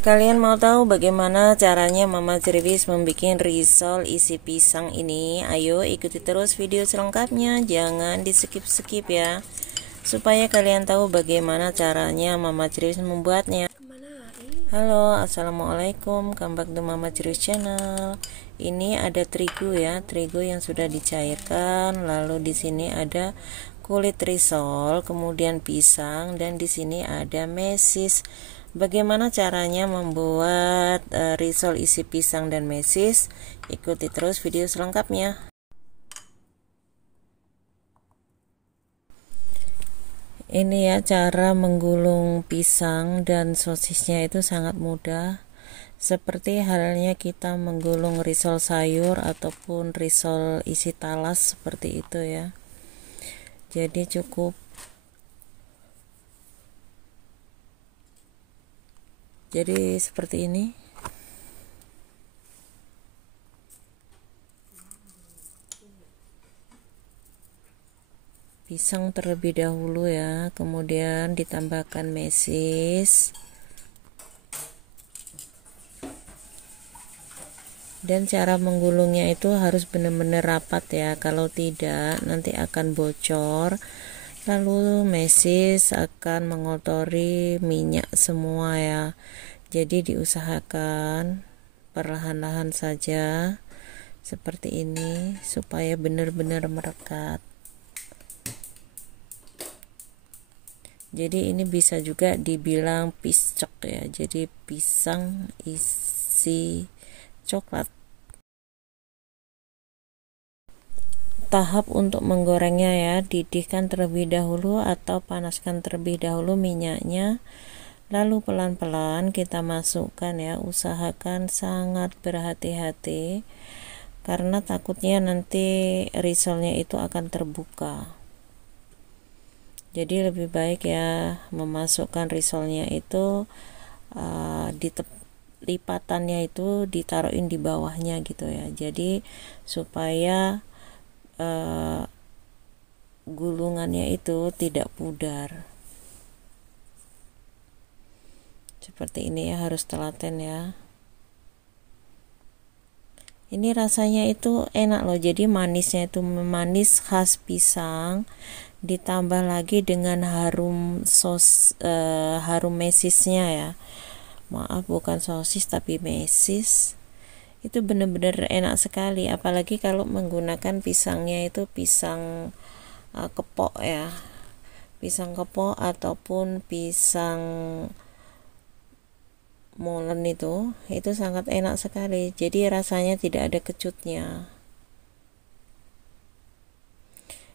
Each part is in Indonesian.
Kalian mau tahu bagaimana caranya Mama Cerwis membuat risol isi pisang ini? Ayo ikuti terus video selengkapnya, jangan di skip-skip ya, supaya kalian tahu bagaimana caranya Mama Cerwis membuatnya. Halo, assalamualaikum, come back to Mama Cerwis channel. Ini ada terigu ya, terigu yang sudah dicairkan. Lalu di sini ada kulit risol, kemudian pisang, dan di sini ada mesis. Bagaimana caranya membuat risol isi pisang dan mesis? Ikuti terus video selengkapnya. Ini ya cara menggulung pisang dan sosisnya itu sangat mudah. Seperti halnya kita menggulung risol sayur ataupun risol isi talas seperti itu ya. Jadi cukup seperti ini. Pisang terlebih dahulu ya, kemudian ditambahkan mesis. Dan cara menggulungnya itu harus benar-benar rapat ya, kalau tidak nanti akan bocor. Lalu mesis akan mengotori minyak semua ya. Jadi diusahakan perlahan-lahan saja seperti ini supaya benar-benar merekat. Jadi ini bisa juga dibilang piscok ya. Jadi pisang isi coklat. Tahap untuk menggorengnya ya, didihkan terlebih dahulu atau panaskan terlebih dahulu minyaknya. Lalu pelan-pelan kita masukkan ya, usahakan sangat berhati-hati karena takutnya nanti risolnya itu akan terbuka. Jadi lebih baik ya memasukkan risolnya itu lipatannya itu ditaruhin di bawahnya gitu ya. Jadi supaya gulungannya itu tidak pudar. Seperti ini ya, harus telaten ya. Ini rasanya itu enak loh, jadi manisnya itu manis khas pisang, ditambah lagi dengan harum mesisnya ya. Maaf, bukan sosis tapi mesis. Itu benar-benar enak sekali, apalagi kalau menggunakan pisangnya itu pisang kepok ya, pisang kepok ataupun pisang molen itu sangat enak sekali. Jadi rasanya tidak ada kecutnya.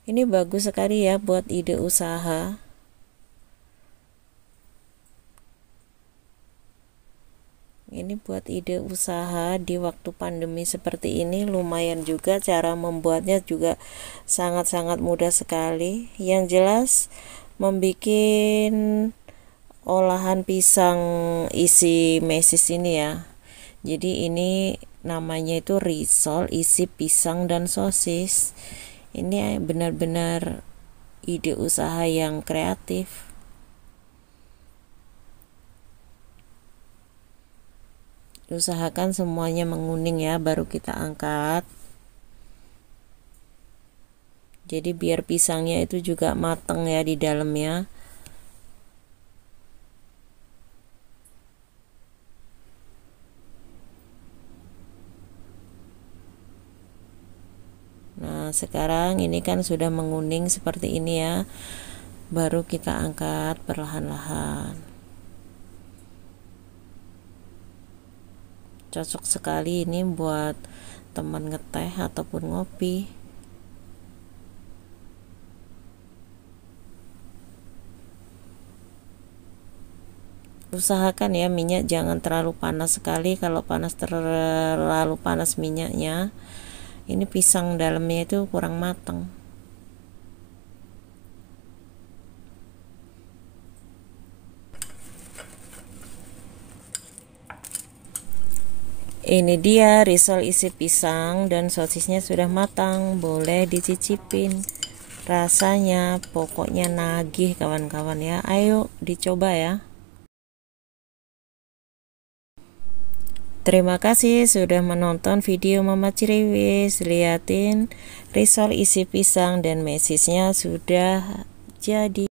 Ini bagus sekali ya buat ide usaha. Ini buat ide usaha di waktu pandemi seperti ini, lumayan juga. Cara membuatnya juga sangat-sangat mudah sekali. Yang jelas membuat olahan pisang isi mesis ini ya. Jadi ini namanya itu risol isi pisang dan sosis. Ini benar-benar ide usaha yang kreatif. Usahakan semuanya menguning ya, baru kita angkat. Jadi biar pisangnya itu juga matang ya di dalamnya. Nah, sekarang ini kan sudah menguning seperti ini ya. Baru kita angkat perlahan-lahan. Cocok sekali ini buat teman ngeteh ataupun ngopi. Usahakan ya minyak jangan terlalu panas sekali. Kalau terlalu panas minyaknya, ini pisang dalamnya itu kurang matang. Ini dia risol isi pisang dan sosisnya sudah matang, boleh dicicipin. Rasanya pokoknya nagih kawan-kawan ya. Ayo dicoba ya. Terima kasih sudah menonton video Mama Ciriwis. Liatin risol isi pisang dan mesisnya sudah jadi.